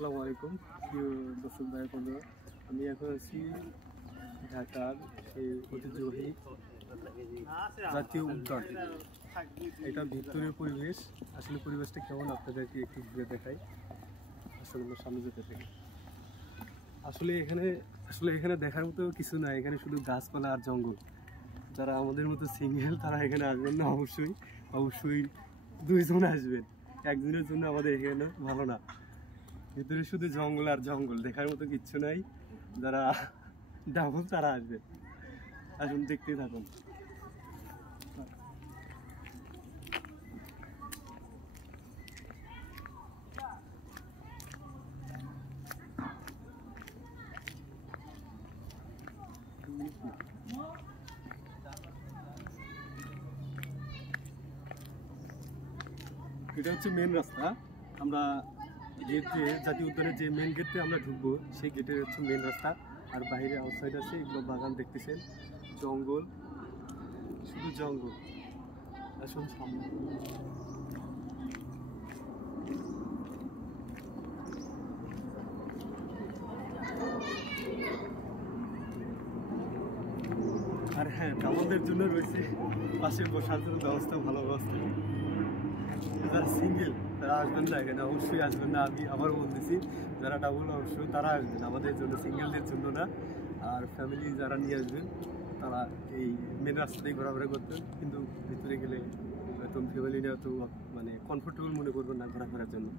আসসালামু আলাইকুম প্রিয় দর্শক ভাই বন্ধুরা, আমি এখন আছি ঢাকার সেই ঐতিহ্যবাহী জাতীয় উদ্যান। এটা ভিক্টোরিয়া পরিবেশ। আসলে পরিবেশটা কেমন আপনাদেরকে একটু ঘুরে দেখাই। আসলে আমরা সামনে যেতে থাকি। আসলে এখানে দেখার মতো কিছু না, এখানে শুধু গাছপালা আর জঙ্গল। যারা আমাদের মতো সিঙ্গেল তারা এখানে আসবেন না, অবশ্যই দুইজন আসবেন। একজনের জন্য আমাদের এখানে ভালো না। ভিতরে শুধু জঙ্গল আর জঙ্গল, দেখার মতো কিচ্ছু নাই। যারা ডাবল তারা আসবে, আসুন দেখতেই থাকুন। এটা হচ্ছে মেন রাস্তা। আমরা গেট দিয়ে জাতীয় উদ্যানের যে মেন গেটে আমরা ঢুকবো, সেই গেটের হচ্ছে মেন রাস্তা। আর বাইরে আউটসাইড আছে, এগুলো বাগান দেখতেছেন, জঙ্গল, শুধু জঙ্গল। আসুন সামনে। আর হ্যাঁ, আমাদের জন্য রয়েছে পাশে বসার জন্য ব্যবস্থা, ভালো ব্যবস্থা। যারা সিঙ্গেল তারা আসবেন না এখানে, অবশ্যই আসবেন না। আমি আবার বলতেছি, যারা ডাবল অবশ্যই তারা আসবেন, আমাদের জন্য, সিঙ্গেলদের জন্য না। আর ফ্যামিলি যারা নিয়ে আসবেন তারা এই মেন রাস্তাতেই ঘোরাফেরা করতেন, কিন্তু ভিতরে গেলে হয়তো ফ্যামিলি নিয়ে তো মানে কমফোর্টেবল মনে করবেন না ঘোরাফেরার জন্য।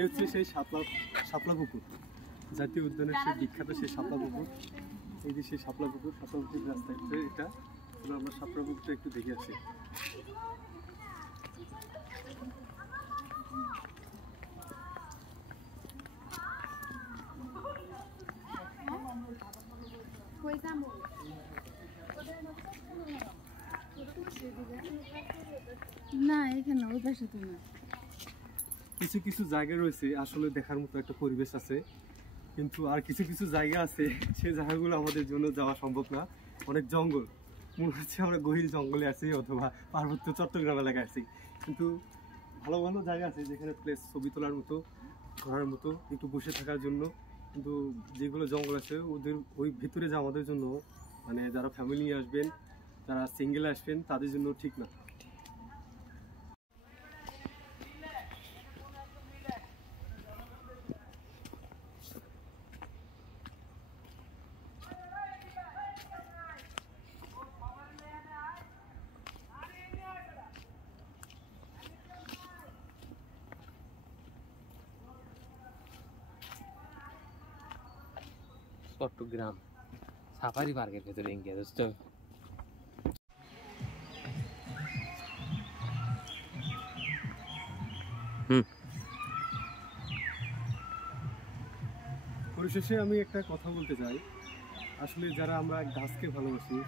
এই হচ্ছে সেই শাপলা পুকুর, জাতীয় উদ্যানের সেই বিখ্যাত সেই শাপলা পুকুর। এই যে সেই শাপলা পুকুর রাস্তা এটা। আমরা শাপলা পুকুরটা একটু দেখে আসি। না, এখানে ওই পাশে তো না। কিছু কিছু জায়গা রয়েছে আসলে দেখার মতো একটা পরিবেশ আছে, কিন্তু আর কিছু কিছু জায়গা আছে সেই জায়গাগুলো আমাদের জন্য যাওয়া সম্ভব না। অনেক জঙ্গল, মনে হচ্ছে আমরা গভীর জঙ্গলে আছি অথবা পার্বত্য চট্টগ্রাম এলাকায় আছি। কিন্তু ভালো ভালো জায়গা আছে যেখানে প্লেস ছবি তোলার মতো, ঘোরার মতো, একটু বসে থাকার জন্য। কিন্তু যেগুলো জঙ্গল আছে ওদের ওই ভিতরে যা আমাদের জন্য, মানে যারা ফ্যামিলি নিয়ে আসবেন, যারা সিঙ্গেল আসবেন তাদের জন্য ঠিক না। চট্টগ্রাম সাফারি পার্কের ভেতরে ইন্ডিয়া দোস্ত। পরিশেষে আমি একটা কথা বলতে চাই, আসলে যারা আমরা গাছকে ভালোবাসি,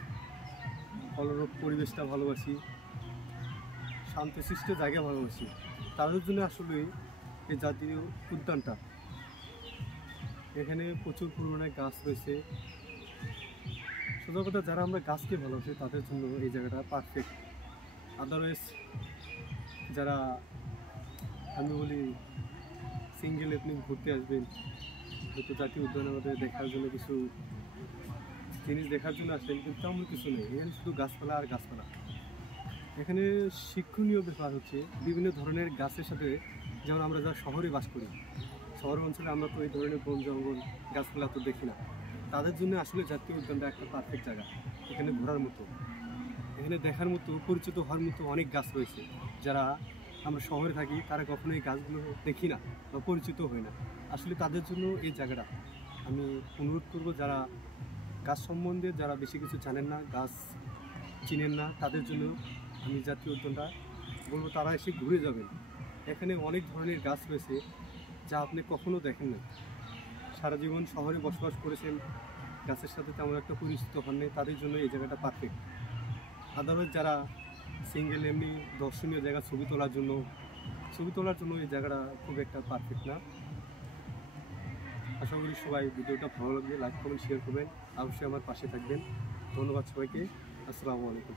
ফলরূপ পরিবেশটা ভালোবাসি, শান্তশিষ্ট জায়গা ভালোবাসি, তাদের জন্য আসলে এই জাতীয় উদ্যানটা। এখানে প্রচুর পরিমাণে গাছ রয়েছে। সোজা কথা, যারা আমরা গাছকে ভালোবাসি তাদের জন্য এই জায়গাটা পারফেক্ট। আদারওয়াইজ যারা, আমি বলি, সিঙ্গেল আপনি ঘুরতে আসবেন, হয়তো জাতীয় উদ্যানের মধ্যে দেখার জন্য কিছু জিনিস দেখার জন্য আসেন, কিন্তু তেমন কিছু নেই। এখানে শুধু গাছপালা আর গাছপালা। এখানে শিক্ষণীয় ব্যাপার হচ্ছে বিভিন্ন ধরনের গাছের সাথে, যেমন আমরা যারা শহরে বাস করি, শহর অঞ্চলে আমরা তো এই ধরনের বন জঙ্গল গাছপালা তো দেখি না। তাদের জন্য আসলে জাতীয় উদ্যানটা একটা পারফেক্ট জায়গা। এখানে ঘোরার মতো, এখানে দেখার মতো, পরিচিত হওয়ার মতো অনেক গাছ রয়েছে। যারা আমরা শহরে থাকি তারা কখনো এই গাছগুলো দেখি না বা পরিচিত হই না। আসলে তাদের জন্য এই জায়গাটা আমি অনুরোধ করব, যারা গাছ সম্বন্ধে যারা বেশি কিছু জানেন না, গাছ চিনেন না, তাদের জন্য আমি জাতীয় উদ্যানটা বলবো তারা এসে ঘুরে যাবেন। এখানে অনেক ধরনের গাছ রয়েছে যা আপনি কখনো দেখেন না। সারা জীবন শহরে বসবাস করেছেন, গাছের সাথে তেমন একটা পরিচিত হননি, তাদের জন্য এই জায়গাটা পারফেক্ট। আদারওয়াইজ যারা সিঙ্গেল এমনি দর্শনীয় জায়গা ছবি তোলার জন্য এই জায়গাটা খুব একটা পারফেক্ট না। আশা করি সবাই ভিডিওটা ভালো লাগবে, লাইক কমেন্ট শেয়ার করবেন, অবশ্যই আমার পাশে থাকবেন। ধন্যবাদ সবাইকে। আসসালামু আলাইকুম।